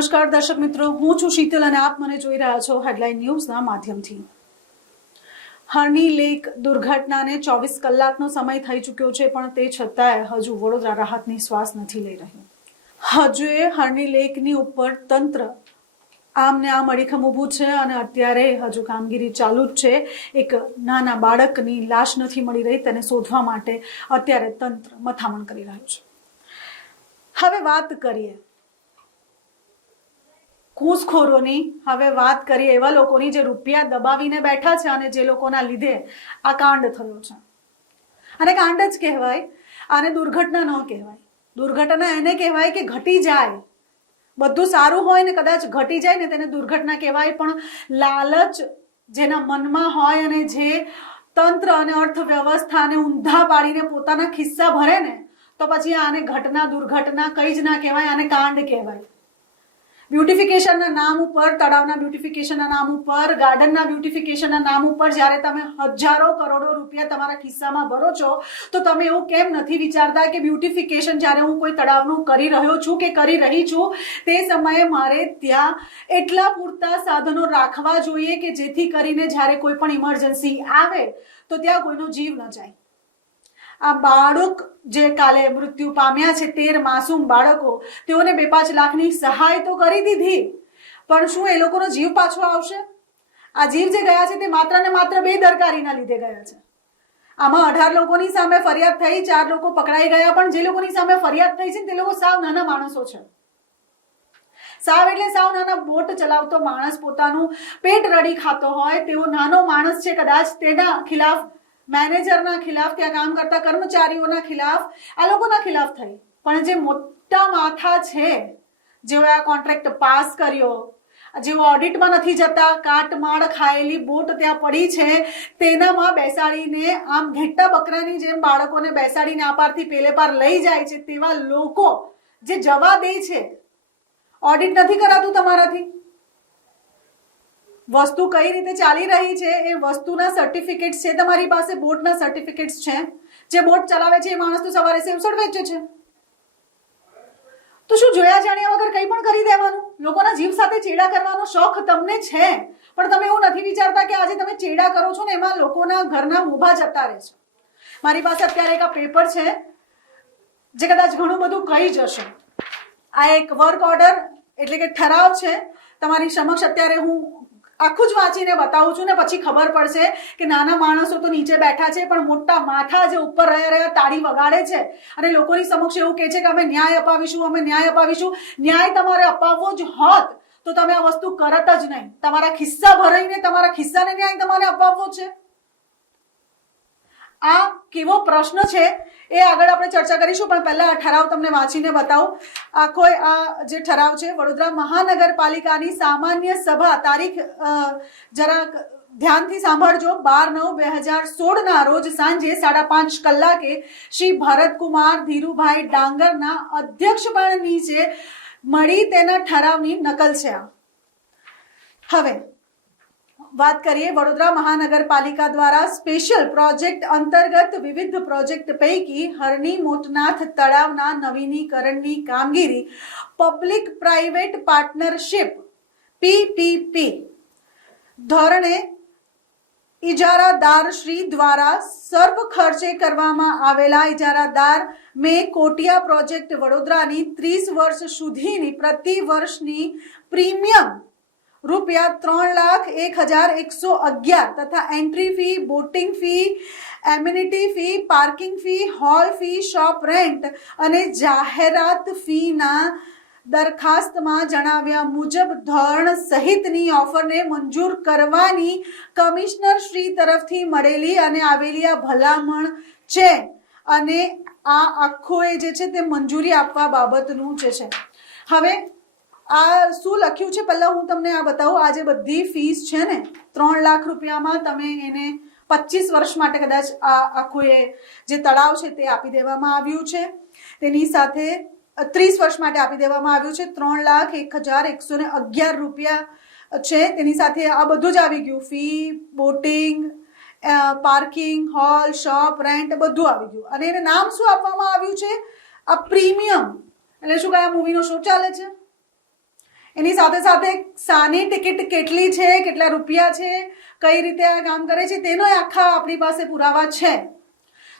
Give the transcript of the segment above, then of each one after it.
નમસ્કાર દર્શક મિત્રો, હું છું શીતલ અને આપ મને જોઈ રહ્યા છો હેડલાઇન ન્યૂઝના માધ્યમથી। હરણી લેક દુર્ઘટનાને 24 કલાકનો સમય થઈ ચૂક્યો છે, પણ તે છતાંય હજુ વડોદરા રાહતની શ્વાસ નથી લઈ રહ્યું। હજુ હરણી લેકની ઉપર તંત્ર આમને આમ અડીખમ ઊભું છે અને અત્યારે હજુ કામગીરી ચાલુ જ છે। એક નાના બાળકની લાશ નથી મળી રહી, તેને શોધવા માટે અત્યારે તંત્ર મથામણ કરી રહ્યું છે। હવે વાત કરીએ ઘૂસખોરોની, હવે વાત કરીએ એવા લોકોની જે રૂપિયા દબાવીને બેઠા છે અને જે લોકોના લીધે આ કાંડ થયો છે। અને કાંડ જ કહેવાય, આને દુર્ઘટના ન કહેવાય। દુર્ઘટના એને કહેવાય કે ઘટી જાય, બધું સારું હોય ને કદાચ ઘટી જાય ને તેને દુર્ઘટના કહેવાય। પણ લાલચ જેના મનમાં હોય અને જે તંત્ર અને અર્થવ્યવસ્થાને ઊંધા પાડીને પોતાના ખિસ્સા ભરે ને, તો પછી આને ઘટના દુર્ઘટના કંઈ જ ના કહેવાય, આને કાંડ કહેવાય। બ્યુટિફિકેશનના નામ ઉપર, તળાવના બ્યુટિફિકેશનના નામ ઉપર, ગાર્ડનના બ્યુટિફિકેશનના નામ ઉપર જ્યારે તમે હજારો કરોડો રૂપિયા તમારા ખિસ્સામાં ભરો છો, તો તમે એવું કેમ નથી વિચારતા કે બ્યુટિફિકેશન જ્યારે હું કોઈ તળાવનું કરી રહ્યો છું કે કરી રહી છું, તે સમયે મારે ત્યાં એટલા પૂરતા સાધનો રાખવા જોઈએ કે જેથી કરીને જ્યારે કોઈ પણ ઇમરજન્સી આવે તો ત્યાં કોઈનો જીવ ન જાય। આ બાળક જે કાલે મૃત્યુ પામ્યા છે, 13 માસૂમ બાળકો, તેઓને 2-5 લાખની સહાય તો કરી દીધી, પણ શું એ લોકોનો જીવ પાછો આવશે? આ જીવ જે ગયા છે તે માત્ર ને માત્ર બેદરકારીના લીધે ગયા છે। આમાં 18 લોકોની સામે ફરિયાદ થઈ, 4 લોકો પકડાઈ ગયા, પણ જે લોકોની સામે ફરિયાદ થઈ છે તે લોકો સાવ નાના માણસો છે। સાવ એટલે સાવ નાના, બોટ ચલાવતો માણસ, પોતાનું પેટ રડી ખાતો હોય તેવો નાનો માણસ છે, કદાચ તેના ખિલાફ, મેનેજરના ખિલાફ, ત્યાં કામ કરતા કર્મચારીઓના ખિલાફ, આ લોકોના ખિલાફ થઈ। પણ જે મોટા માથા છે, જેઓએ આ કોન્ટ્રાક્ટ પાસ કર્યો, જેઓ ઓડિટમાં નથી જતા, કાટમાળ ખાયેલી બોટ ત્યાં પડી છે, તેનામાં બેસાડીને આમ ઘેટા બકરાની જેમ બાળકોને બેસાડીને આ પારથી પેલે પાર લઈ જાય છે, તેવા લોકો જે જવા દે છે, ઓડિટ નથી કરાતું તમારાથી, વસ્તુ કઈ રીતે ચાલી રહી છે એ વસ્તુના સર્ટિફિકેટ્સ છે તમારી પાસે, બોટના સર્ટિફિકેટ્સ છે, જે બોટ ચલાવે છે એ માણસ તો સવારે સેવસડ વેચે છે, તો શું જોયા જાણ્યા વગર કંઈ પણ કરી દેવાનું? લોકોના જીવ સાથે ચેડા કરવાનો શોખ તમને છે, પણ તમે એવું નથી વિચારતા કે આજે તમે ચેડા કરો છો ને એમાં લોકોના ઘરના મોભા જતા રહે છે। મારી પાસે અત્યારે એક આ પેપર છે જે કદાચ ઘણું બધું કહી જશે। આ એક વર્ક ઓર્ડર એટલે કે ઠરાવ છે, તમારી સમક્ષ અત્યારે હું આખું જ વાંચીને બતાવું છું ને પછી ખબર પડશે કે નાના માણસો તો નીચે બેઠા છે, પણ મોટા માથા જે ઉપર રહ્યા તાળી વગાડે છે અને લોકોની સમક્ષ એવું કહે છે કે અમે ન્યાય અપાવીશું, અમે ન્યાય અપાવીશું। ન્યાય તમારે અપાવવો જ હોત તો તમે આ વસ્તુ કરત જ નહીં, તમારા ખિસ્સા ભરાઈને તમારા ખિસ્સાને ન્યાય તમારે અપાવવો છે। આ કેવો પ્રશ્ન છે એ આગળ આપણે ચર્ચા કરીશું, પણ પહેલા આ ઠરાવ તમને વાંચીને બતાવું। આખો આ જે ઠરાવ છે, વડોદરા મહાનગરપાલિકાની સામાન્ય સભા, તારીખ જરાક ધ્યાનથી સાંભળજો, 12/9/2016 ના રોજ સાંજે 5:30 કલાકે શ્રી ભરતકુમાર ધીરુભાઈ ડાંગરના અધ્યક્ષપણ નીચે મળી તેના ઠરાવની નકલ છે આ। હવે વાત કરીએ વડોદરા મહાનગરપાલિકા દ્વારા સ્પેશિયલ પ્રોજેક્ટ અંતર્ગત વિવિધ પ્રોજેક્ટ પૈકી હરણી મોટનાથ તળાવના નવીનીકરણની કામગીરી પબ્લિક પ્રાઇવેટ પાર્ટનરશિપ PPP ધોરણે ઇજારાદાર શ્રી દ્વારા સર્વ ખર્ચે કરવામાં આવેલા ઇજારાદાર મેં કોટિયા પ્રોજેક્ટ વડોદરાની 30 વર્ષ સુધીની પ્રતિ વર્ષની પ્રીમિયમ રૂપિયા 3,01,111 તથા entry fee, boating fee, amenity fee, parking fee, hall fee, shop rent અને જાહેરાત ફીના દરખાસ્તમાં જણાવ્યા મુજબ ધોરણ સહિતની ઓફરને મંજૂર કરવાની કમિશનર શ્રી તરફથી મળેલી અને આવેલી આ ભલામણ છે, અને આ આખો એ જે છે તે મંજૂરી આપવા બાબતનું જે છે। હવે આ શું લખ્યું છે પહેલા હું તમને આ બતાવું। આ જે બધી ફીસ છે ને, 3 લાખ રૂપિયામાં તમે એને 25 વર્ષ માટે કદાચ આ આખું એ જે તળાવ છે તે આપી દેવામાં આવ્યું છે, તેની સાથે 30 વર્ષ માટે આપી દેવામાં આવ્યું છે। 3,01,111 રૂપિયા છે, તેની સાથે આ બધું જ આવી ગયું, fee, boating, parking, hall, shop rent બધું આવી ગયું, અને એને નામ શું આપવામાં આવ્યું છે? આ પ્રીમિયમ એટલે શું, કયા મૂવીનો શો ચાલે છે એની સાથે સાથે શાની ટિકિટ કેટલી છે, કેટલા રૂપિયા છે, કઈ રીતે આ કામ કરે છે, તેનો આખા આપણી પાસે પુરાવા છે.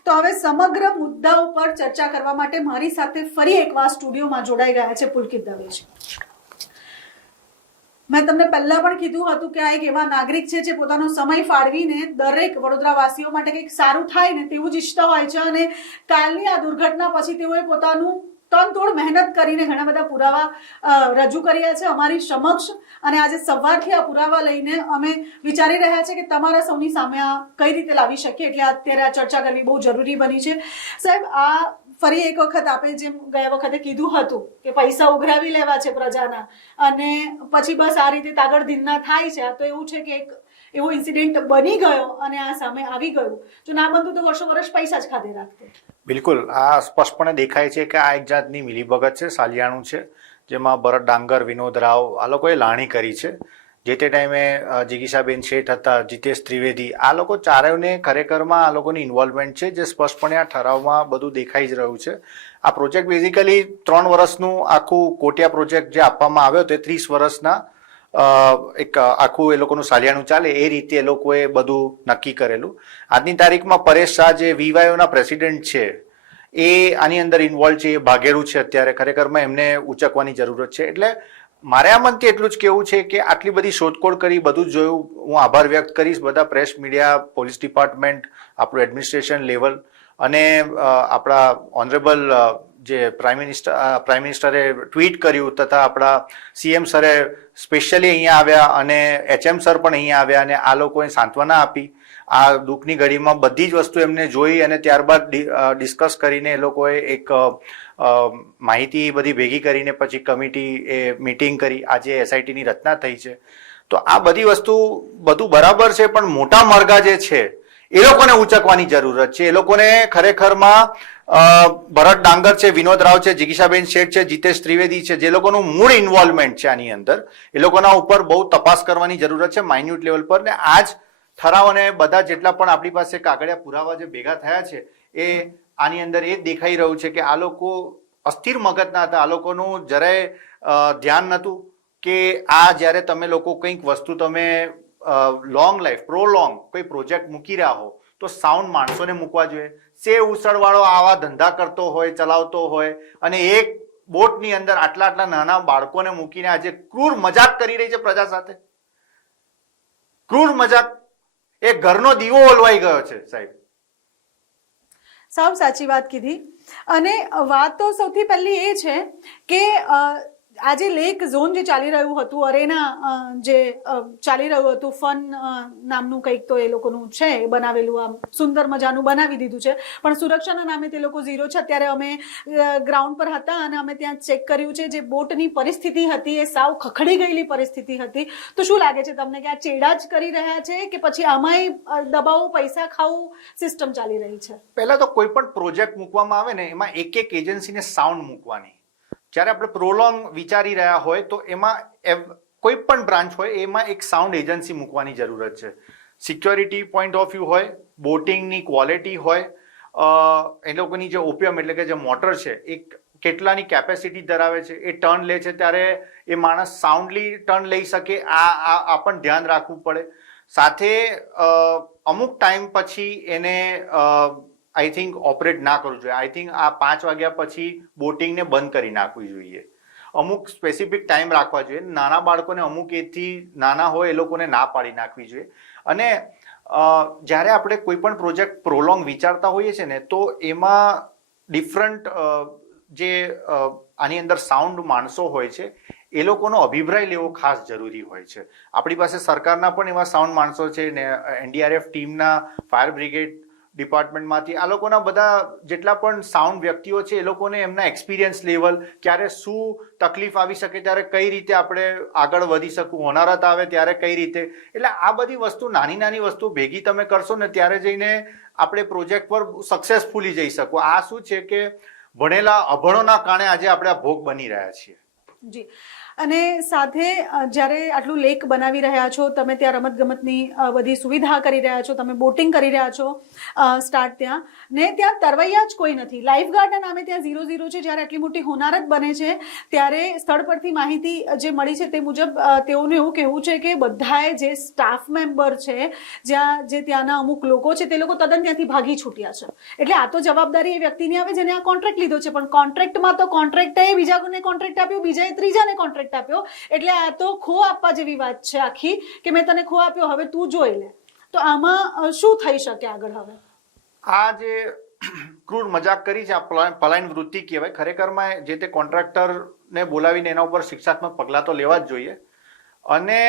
તો હવે સમગ્ર મુદ્દા ઉપર ચર્ચા કરવા માટે મારી સાથે ફરી એકવાર સ્ટુડિયોમાં જોડાઈ ગયા છે પુલકિત દવેજી. મેં તમને પહેલા પણ કીધું હતું કે આ એક એવા નાગરિક છે જે પોતાનો સમય ફાળવીને દરેક વડોદરાવાસીઓ માટે કંઈક સારું થાય ને તેવું જ ઈચ્છતા હોય છે, અને કાલની આ દુર્ઘટના પછી તેઓએ પોતાનું તનતોડ મહેનત કરીને ઘણા બધા પુરાવા રજૂ કર્યા છે અમારી સમક્ષ, અને આજે સવારથી આ પુરાવા લઈને અમે વિચારી રહ્યા છે કે તમારા સૌની સામે આ કઈ રીતે લાવી શકીએ, એટલે અત્યારે આ ચર્ચા કરવી બહુ જરૂરી બની છે. સાહેબ, આ ફરી એક વખત આપણે જેમ ગયા વખતે કીધું હતું કે પૈસા ઉઘરાવી લેવા છે પ્રજાના અને પછી બસ આ રીતે તાગડ ધીન્ના થાય છે. આ તો એવું છે કે એક એવો ઇન્સિડન્ટ બની ગયો અને આ સામે આવી ગયું. જો ના બનતું તો વર્ષો વર્ષ પૈસા જ ખાધે રાખતે. બિલકુલ, આ સ્પષ્ટપણે દેખાય છે કે આ એક જાતની મિલીભગત છે, સાલિયાણું છે, જેમાં ભરત ડાંગર, વિનોદ રાવ આ લોકોએ લાણી કરી છે. જે તે ટાઈમે જિગીશાબેન શેઠ હતા, જીતેશ ત્રિવેદી, આ લોકો ચારેયને ખરેખરમાં આ લોકોની ઇન્વોલ્વમેન્ટ છે, જે સ્પષ્ટપણે આ ઠરાવમાં બધું દેખાઈ જ રહ્યું છે. આ પ્રોજેક્ટ બેઝિકલી 3 વર્ષનું આખું કોટિયા પ્રોજેક્ટ જે આપવામાં આવ્યો તે 30 વર્ષના એક આખું એ લોકોનું સાલિયાણું ચાલે એ રીતે એ લોકોએ બધું નક્કી કરેલું. આજની તારીખમાં પરેશ શાહ જે વીવાયઓના પ્રેસિડેન્ટ છે એ આની અંદર ઇન્વોલ્વ છે, એ ભાગેરું છે અત્યારે. ખરેખરમાં એમને ઉચકવાની જરૂરત છે. એટલે મારે આ મનથી એટલું જ કહેવું છે કે આટલી બધી શોધખોળ કરી, બધું જ જોયું. હું આભાર વ્યક્ત કરીશ બધા પ્રેસ મીડિયા, પોલીસ ડિપાર્ટમેન્ટ, આપણું એડમિનિસ્ટ્રેશન લેવલ અને આપણા ઓનરેબલ જે પ્રાઇમ મિનિસ્ટરે ટ્વીટ કર્યું તથા આપણા સીએમ સરે સ્પેશિયલી અહીંયા આવ્યા અને એચએમ સર પણ અહીંયા આવ્યા અને આ લોકોએ સાંત્વના આપી. આ દુઃખની ઘડીમાં બધી જ વસ્તુ એમને જોઈ અને ત્યારબાદ ડિસ્કસ કરીને એ લોકોએ એક માહિતી બધી ભેગી કરીને પછી કમિટી એ મિટિંગ કરી. આજે એસઆઈટીની રચના થઈ છે. તો આ બધી વસ્તુ બધું બરાબર છે, પણ મોટા મરઘા જે છે એ લોકોને ઉચકવાની જરૂરત છે. એ લોકોને ખરેખરમાં ભરત ડાંગર છે, વિનોદ રાવ છે, જિગીશાબેન શેઠ છે, જીતેશ ત્રિવેદી છે, જે લોકોનું મૂળ ઇન્વોલ્વમેન્ટ છે આની અંદર, એ લોકોના ઉપર બહુ તપાસ કરવાની જરૂરત છે માઇન્યુટ લેવલ પર. ને આ જ ઠરાવ અને બધા જેટલા પણ આપણી પાસે કાગળિયા પુરાવા જે ભેગા થયા છે એ આની અંદર એ જ દેખાઈ રહ્યું છે કે આ લોકો અસ્થિર મગજના હતા. આ લોકોનું જરાય ધ્યાન નહોતું કે આ જ્યારે તમે લોકો કંઈક વસ્તુ તમે લોંગ લાઈફ પ્રોલોંગ કોઈ પ્રોજેક્ટ મૂકી રહ્યા હો તો સાઉન્ડ માણસોને મૂકવા જોઈએ. સેવ ઉસળવાળો આવા ધંધા કરતો હોય, ચલાવતો હોય અને એક બોટની અંદર આટલા નાના બાળકોને મૂકીને આજે ક્રૂર મજાક કરી રહી છે પ્રજા સાથે. ક્રૂર મજાક. એક ઘરનો દીવો ઓલવાઈ ગયો છે સાહેબ. સાવ સાચી વાત કીધી. અને વાત તો સૌથી પહેલી એ છે કે આજે લેક ઝોન જે ચાલી રહ્યું હતું, અરેના જે ચાલી રહ્યું હતું, ફન નામનું કંઈક તો એ લોકોનું છે બનાવેલું, આમ સુંદર મજાનું બનાવી દીધું છે, પણ સુરક્ષાના નામે તે લોકો ઝીરો છે. અત્યારે અમે ગ્રાઉન્ડ પર હતા અને અમે ત્યાં ચેક કર્યું છે, જે બોટની પરિસ્થિતિ હતી એ સાવ ખખડી ગયેલી પરિસ્થિતિ હતી. તો શું લાગે છે તમને કે આ ચેડા જ કરી રહ્યા છે કે પછી આમાંય દબાવો, પૈસા ખાવું સિસ્ટમ ચાલી રહી છે? પહેલા તો કોઈ પણ પ્રોજેક્ટ મૂકવામાં આવે ને એમાં એક એજન્સીને સાઉન્ડ મૂકવાની. જ્યારે આપણે પ્રોલોંગ વિચારી રહ્યા હોય તો એમાં કોઈ પણ બ્રાન્ચ હોય એમાં એક સાઉન્ડ એજન્સી મૂકવાની જરૂરત છે. સિક્યોરિટી પોઈન્ટ ઓફ વ્યૂ હોય, બોટિંગની ક્વોલિટી હોય, એ લોકોની જે ઓપીએમ એટલે કે જે મોટર છે એ કેટલાની કેપેસિટી ધરાવે છે, એ ટર્ન લે છે ત્યારે એ માણસ સાઉન્ડલી ટર્ન લઈ શકે, આ પણ ધ્યાન રાખવું પડે. સાથે અમુક ટાઈમ પછી એને આઈ થિંક ઓપરેટ ના કરવું જોઈએ. આઈ થિંક આ 5 વાગ્યા પછી બોટિંગને બંધ કરી નાખવી જોઈએ. અમુક સ્પેસિફિક ટાઈમ રાખવા જોઈએ. નાના બાળકોને અમુક એજથી નાના હોય એ લોકોને ના પાડી નાખવી જોઈએ. અને જ્યારે આપણે કોઈ પણ પ્રોજેક્ટ પ્રોલોંગ વિચારતા હોઈએ છીએ ને તો એમાં ડિફરન્ટ જે આની અંદર સાઉન્ડ માણસો હોય છે એ લોકોનો અભિપ્રાય લેવો ખાસ જરૂરી હોય છે. આપણી પાસે સરકારના પણ એવા સાઉન્ડ માણસો છે ને, એનડીઆરએફ ટીમના, ફાયર બ્રિગેડ ડિપાર્ટમેન્ટમાંથી આ લોકોના બધા જેટલા પણ સાઉન્ડ વ્યક્તિઓ છે એ લોકોને એમના એક્સપિરિયન્સ લેવલ, ક્યારે શું તકલીફ આવી શકે ત્યારે કઈ રીતે આપણે આગળ વધી શકું, હોનારત આવે ત્યારે કઈ રીતે, એટલે આ બધી વસ્તુ નાની વસ્તુ ભેગી તમે કરશો ને ત્યારે જઈને આપણે પ્રોજેક્ટ પર સક્સેસફુલી જઈ શકો. આ શું છે કે ભણેલા અભણોના કારણે આજે આપણે આ ભોગ બની રહ્યા છીએ. જી, અને સાથે જ્યારે આટલું લેક બનાવી રહ્યા છો, તમે ત્યાં રમતગમતની બધી સુવિધા કરી રહ્યા છો, તમે બોટિંગ કરી રહ્યા છો સ્ટાર્ટ ત્યાં, ને ત્યાં તરવૈયા જ કોઈ નથી, લાઈફગાર્ડના નામે ત્યાં 0-0 છે. જ્યારે આટલી મોટી હોનારત બને છે ત્યારે સ્થળ પરથી માહિતી જે મળી છે તે મુજબ તેઓનું એવું કહેવું છે કે બધાએ જે સ્ટાફ મેમ્બર છે, જે ત્યાંના અમુક લોકો છે, તે લોકો તદ્દન ત્યાંથી ભાગી છૂટ્યા છે. એટલે આ તો જવાબદારી એ વ્યક્તિની આવે જેને આ કોન્ટ્રાક્ટ લીધો છે, પણ કોન્ટ્રાક્ટમાં તો કોન્ટ્રાક્ટે બીજાને કોન્ટ્રાક્ટ આપ્યો, બીજાએ ત્રીજાને કોન્ટ્રાક્ટ આપ્યો. એટલે આ તો ખો આપવા જેવી વાત છે આખી, કે મેં તને ખો આપ્યો, હવે તું જોઈ લે. તો આમાં શું થઈ શકે આગળ? હવે આ જે ક્રૂર મજાક કરી છે, આ પલાયન વૃત્તિ કહેવાય. ખરેખરમાં જે તે કોન્ટ્રાક્ટરને બોલાવીને એના ઉપર શિક્ષાત્મક પગલાં તો લેવા જ જોઈએ. અને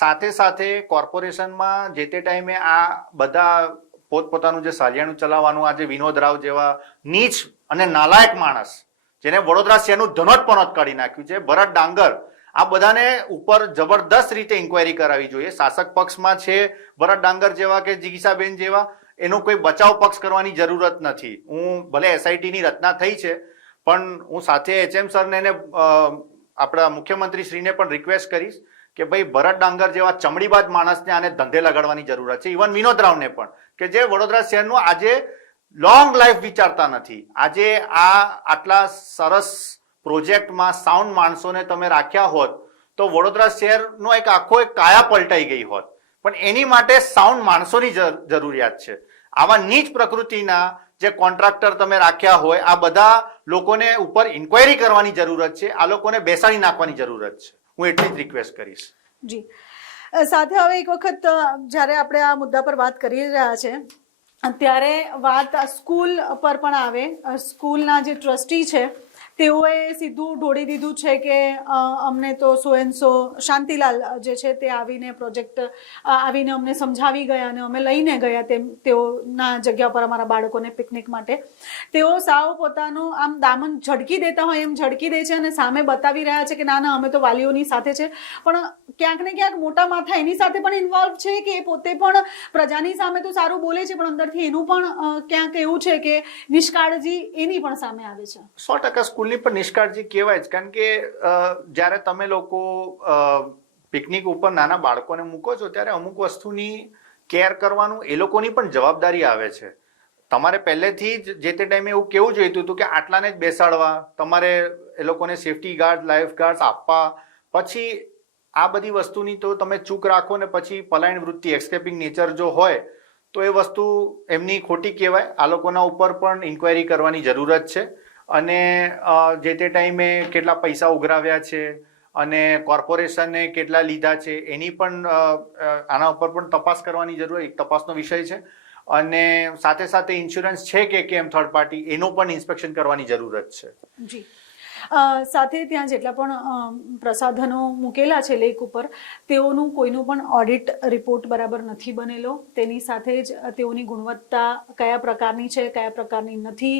સાથે સાથે કોર્પોરેશનમાં જે તે ટાઈમે આ બધા પોતપોતાનું જે સાલિયાણું ચલાવવાનું, આજે વિનોદ રાવ જેવા નીચ અને નાલાયક માણસ, જેને વડોદરા શહેરનું ધનોત કાઢી નાખ્યું છે, ભરત ડાંગર, આ બધાને ઉપર જબરદસ્ત રીતે ઇન્ક્વાયરી કરાવવી જોઈએ. શાસક પક્ષમાં છે ભરત ડાંગર જેવા કે જિગીસાબેન જેવા, એનો કોઈ બચાવ પક્ષ કરવાની જરૂરત નથી. હું ભલે એસઆઈટીની રચના થઈ છે, પણ હું સાથે HM સરને આપણા મુખ્યમંત્રી શ્રીને પણ રિક્વેસ્ટ કરીશ કે ભાઈ ભરત ડાંગર જેવા ચમડીબાજ માણસને આને ધંધે લગાડવાની જરૂરત છે. ઇવન વિનોદ રાવને પણ, કે જે વડોદરા શહેરનું આજે લોંગ લાઈફ વિચારતા નથી. આજે આટલા સરસ પ્રોજેક્ટમાં સાઉન્ડ માણસોને તમે રાખ્યા હોત તો વડોદરા શહેરનો એક કાયા પલટાઈ ગઈ હોત. પણ એની માટે સાઉન્ડ માણસોની જરૂરિયાત છે. આવા નીચ પ્રકૃતિના જે કોન્ટ્રાક્ટર તમે રાખ્યા હોય, આ બધા લોકોને ઉપર ઇન્ક્વાયરી કરવાની જરૂરત છે. આ લોકોને બેસાડી નાખવાની જરૂરત છે. હું એટલી જ રિક્વેસ્ટ કરીશ. જી, સાથે હવે એક વખત જ્યારે આપણે આ મુદ્દા પર વાત કરી રહ્યા છે ત્યારે વાત સ્કૂલ પર પણ આવે. સ્કૂલના જે ટ્રસ્ટી છે તેઓએ સીધું ઢોળી દીધું છે કે અમને તો સો એન્ડ સો શાંતિલાલ જે છે તે આવીને પ્રોજેક્ટ આવીને અમને સમજાવી ગયા અને અમે લઈને ગયા તેઓના જગ્યા પર અમારા બાળકોને પિકનિક માટે. તેઓ સાવ પોતાનું આમ દામન ઝડકી દેતા હોય એમ ઝડકી દે છે અને સામે બતાવી રહ્યા છે કે ના ના અમે તો વાલીઓની સાથે છે. પણ ક્યાંક ને ક્યાંક મોટા માથા એની સાથે પણ ઇન્વોલ્વ છે કે એ પોતે પણ પ્રજાની સામે તો સારું બોલે છે, પણ અંદરથી એનું પણ ક્યાંક એવું છે કે નિષ્કાળજી એની પણ સામે આવે છે. 100% સ્કૂલની પણ નિષ્કાળજી કહેવાય જ. કારણ કે જ્યારે તમે લોકો પિકનિક ઉપર નાના બાળકોને મૂકો છો ત્યારે અમુક વસ્તુની કેર કરવાનું એ લોકોની પણ જવાબદારી આવે છે. તમારે પહેલેથી જ જે તે ટાઈમે એવું કેવું જોઈતું હતું કે આટલાને જ બેસાડવા, તમારે એ લોકોને સેફટી ગાર્ડ, લાઈફ ગાર્ડ આપવા. પછી આ બધી વસ્તુની તો તમે ચૂક રાખો ને પછી પલાયન વૃત્તિ, એસ્કેપિંગ નેચર જો હોય તો એ વસ્તુ એમની ખોટી કહેવાય. આ લોકોના ઉપર પણ ઇન્ક્વાયરી કરવાની જરૂરત છે. અને જે તે ટાઈમે કેટલા પૈસા ઉઘરાવ્યા છે અને કોર્પોરેશને કેટલા લીધા છે એની પણ આના ઉપર પણ તપાસ કરવાની જરૂર, એક તપાસનો વિષય છે. અને સાથે સાથે ઇન્સ્યોરન્સ છે કે કેમ થર્ડ પાર્ટી, એનું પણ ઇન્સ્પેક્શન કરવાની જરૂરત છે. જી, સાથે ત્યાં જેટલા પણ પ્રસાધનો મૂકેલા છે લેક ઉપર તેઓનું કોઈનું પણ ઓડિટ રિપોર્ટ બરાબર નથી બનેલો. તેની સાથે જ તેઓની ગુણવત્તા કયા પ્રકારની છે, કયા પ્રકારની નથી,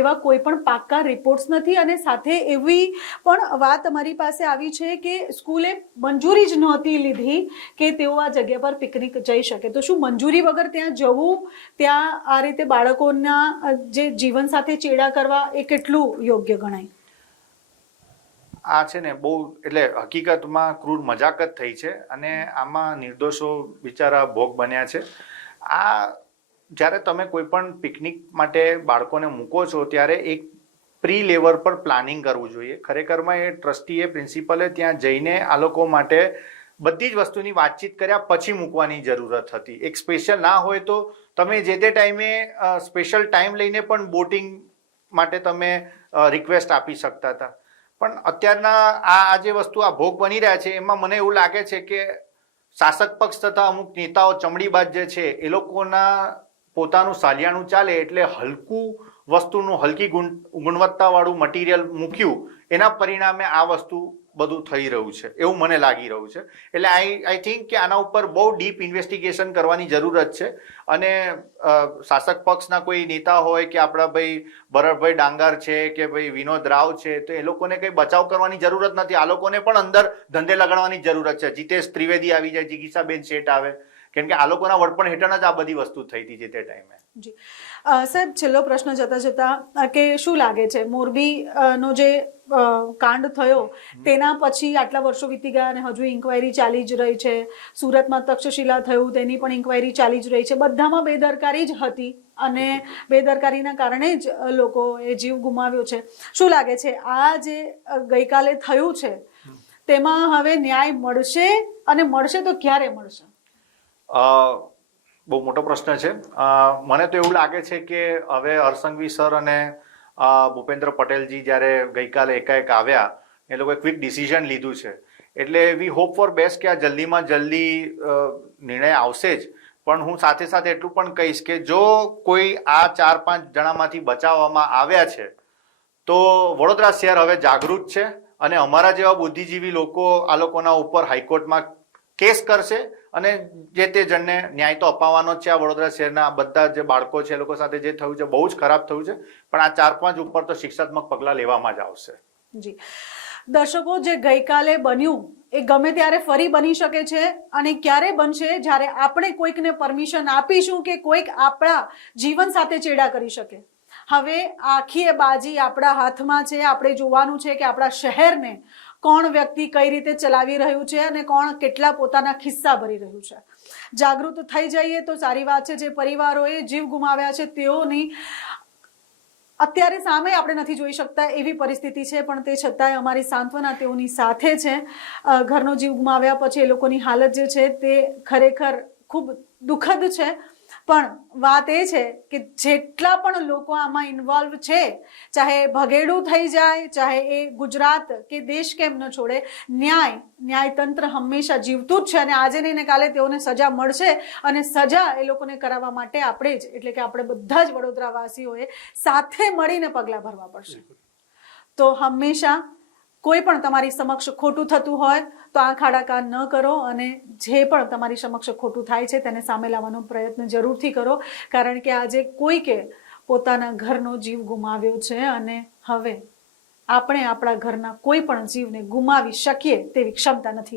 એવા કોઈ પણ પાક્કા રિપોર્ટ્સ નથી. અને સાથે એવી પણ વાત અમારી પાસે આવી છે કે સ્કૂલે મંજૂરી જ નહોતી લીધી કે તેઓ આ જગ્યા પર પિકનિક જઈ શકે. તો શું મંજૂરી વગર ત્યાં જવું, ત્યાં આ રીતે બાળકોના જે જીવન સાથે ચેડા કરવા એ કેટલું યોગ્ય ગણાય? આ છે ને બહુ, એટલે હકીકતમાં ક્રૂર મજાક જ થઈ છે અને આમાં નિર્દોષો બિચારા ભોગ બન્યા છે. આ જ્યારે તમે કોઈ પણ પિકનિક માટે બાળકોને મૂકો છો ત્યારે એક પ્રી લેવલ પર પ્લાનિંગ કરવું જોઈએ. ખરેખરમાં એ ટ્રસ્ટીએ, પ્રિન્સિપલે ત્યાં જઈને આ લોકો માટે બધી જ વસ્તુની વાતચીત કર્યા પછી મૂકવાની જરૂરત હતી. એક સ્પેશિયલ ના હોય તો તમે જે તે ટાઈમે સ્પેશિયલ ટાઈમ લઈને પણ બોટિંગ માટે તમે રિક્વેસ્ટ આપી શકતા હતા. પણ અત્યારના આ જે વસ્તુ આ ભોગ બની રહ્યા છે એમાં મને એવું લાગે છે કે શાસક પક્ષ તથા અમુક નેતાઓ ચમડીબાજ જે છે એ લોકોના પોતાનું સાલિયાણું ચાલે એટલે હલકું વસ્તુનું, હલકી ગુણવત્તાવાળું મટીરિયલ મૂક્યું, એના પરિણામે આ વસ્તુ બધું થઈ રહ્યું છે એવું મને લાગી રહ્યું છે. એટલે આઈ થિંક કે આના ઉપર બહુ ડીપ ઇન્વેસ્ટિગેશન કરવાની જરૂરત છે. અને શાસક પક્ષના કોઈ નેતા હોય કે આપણા ભાઈ ભરતભાઈ ડાંગર છે કે ભાઈ વિનોદ રાવ છે તો એ લોકોને કંઈ બચાવ કરવાની જરૂરત નથી. આ લોકોને પણ અંદર ધંધે લગાડવાની જરૂરત છે. જીતેશ ત્રિવેદી આવી જાય, જિગીસાબેન શેઠ આવે, કેમ કે આ લોકોના વડપણ હેઠળ જ આ બધી વસ્તુ થઈ હતી જે તે ટાઈમે. જી સાહેબ, છેલ્લો પ્રશ્ન જતા જતા કે શું લાગે છે મોરબી નો જે કાંડ થયો તેના પછી આટલા વર્ષો વીતી ગયા અને હજુ ઇન્ક્વાયરી ચાલી જ રહી છે, સુરતમાં તક્ષશિલા થયું તેની પણ ઇન્ક્વાયરી ચાલી જ રહી છે, બધામાં બેદરકારી જ હતી અને બેદરકારીના કારણે જ લોકોએ જીવ ગુમાવ્યો છે. શું લાગે છે આ જે ગઈકાલે થયું છે તેમાં હવે ન્યાય મળશે અને મળશે તો ક્યારે મળશે? બહુ મોટો પ્રશ્ન છે. મને તો એવું લાગે છે કે હવે હરસંઘવી સર અને ભૂપેન્દ્ર પટેલજી જ્યારે ગઈકાલે એકાએક આવ્યા એ લોકોએ ક્વિક ડિસિઝન લીધું છે, એટલે વી હોપ ફોર બેસ્ટ કે આ જલ્દીમાં જલ્દી નિર્ણય આવશે જ. પણ હું સાથે સાથે એટલું પણ કહીશ કે જો કોઈ આ 4-5 જણામાંથી બચાવવામાં આવ્યા છે તો વડોદરા શહેર હવે જાગૃત છે અને અમારા જેવા બુદ્ધિજીવી લોકો આ લોકોના ઉપર હાઈકોર્ટમાં કેસ કરશે અને જે તે જણને ન્યાય તો અપાવવાનો જ છે. આ વડોદરા શહેરના બધા જે બાળકો છે એ લોકો સાથે જે થયું છે બહુ જ ખરાબ થયું છે, પણ આ 4-5 ઉપર તો શિક્ષાત્મક પગલાં લેવામાં જ આવશે. જી દર્શકો, જે ગઈકાલે બન્યું એ ગમે ત્યારે ફરી બની શકે છે અને ક્યારે બનશે જ્યારે આપણે કોઈકને પરમિશન આપીશું કે કોઈક આપણા જીવન સાથે ચેડા કરી શકે. હવે આખી એ બાજી આપણા હાથમાં છે. આપણે જોવાનું છે કે આપણા શહેરને કોણ વ્યક્તિ કઈ રીતે ચલાવી રહ્યું છે અને કોણ કેટલા પોતાના ખિસ્સા ભરી રહ્યું છે. જાગૃત થઈ જઈએ તો સારી વાત છે. જે પરિવારોએ જીવ ગુમાવ્યા છે તેઓની અત્યારે સામે આપણે નથી જોઈ શકતા એવી પરિસ્થિતિ છે, પણ તે છતાંય અમારી સાંત્વના તેઓની સાથે છે. ઘરનો જીવ ગુમાવ્યા પછી એ લોકોની હાલત જે છે તે ખરેખર ખૂબ દુઃખદ છે. પણ વાત એ છે કે જેટલા પણ લોકો આમાં ઇન્વોલ્વ છે, ચાહે ભગેડું થઈ જાય, ચાહે એ ગુજરાત કે દેશ કેમ ન છોડે, ન્યાયતંત્ર હંમેશા જીવતું જ છે અને આજે નહીં ને કાલે તેઓને સજા મળશે અને સજા એ લોકોને કરાવવા માટે આપણે જ એટલે કે આપણે બધા જ વડોદરાવાસીઓએ સાથે મળીને પગલાં ભરવા પડશે. તો હંમેશા કોઈ પણ તમારી સમક્ષ ખોટું થતું હોય તો આંખ આડા કાન ન કરો અને જે પણ તમારી સમક્ષ ખોટું થાય છે તેને સામે લાવવાનો પ્રયત્ન જરૂરથી કરો, કારણ કે આજે કોઈકે પોતાના ઘરનો જીવ ગુમાવ્યો છે અને હવે આપણે આપણા ઘરના કોઈ પણ જીવને ગુમાવી શકીએ તેવી ક્ષમતા નથી.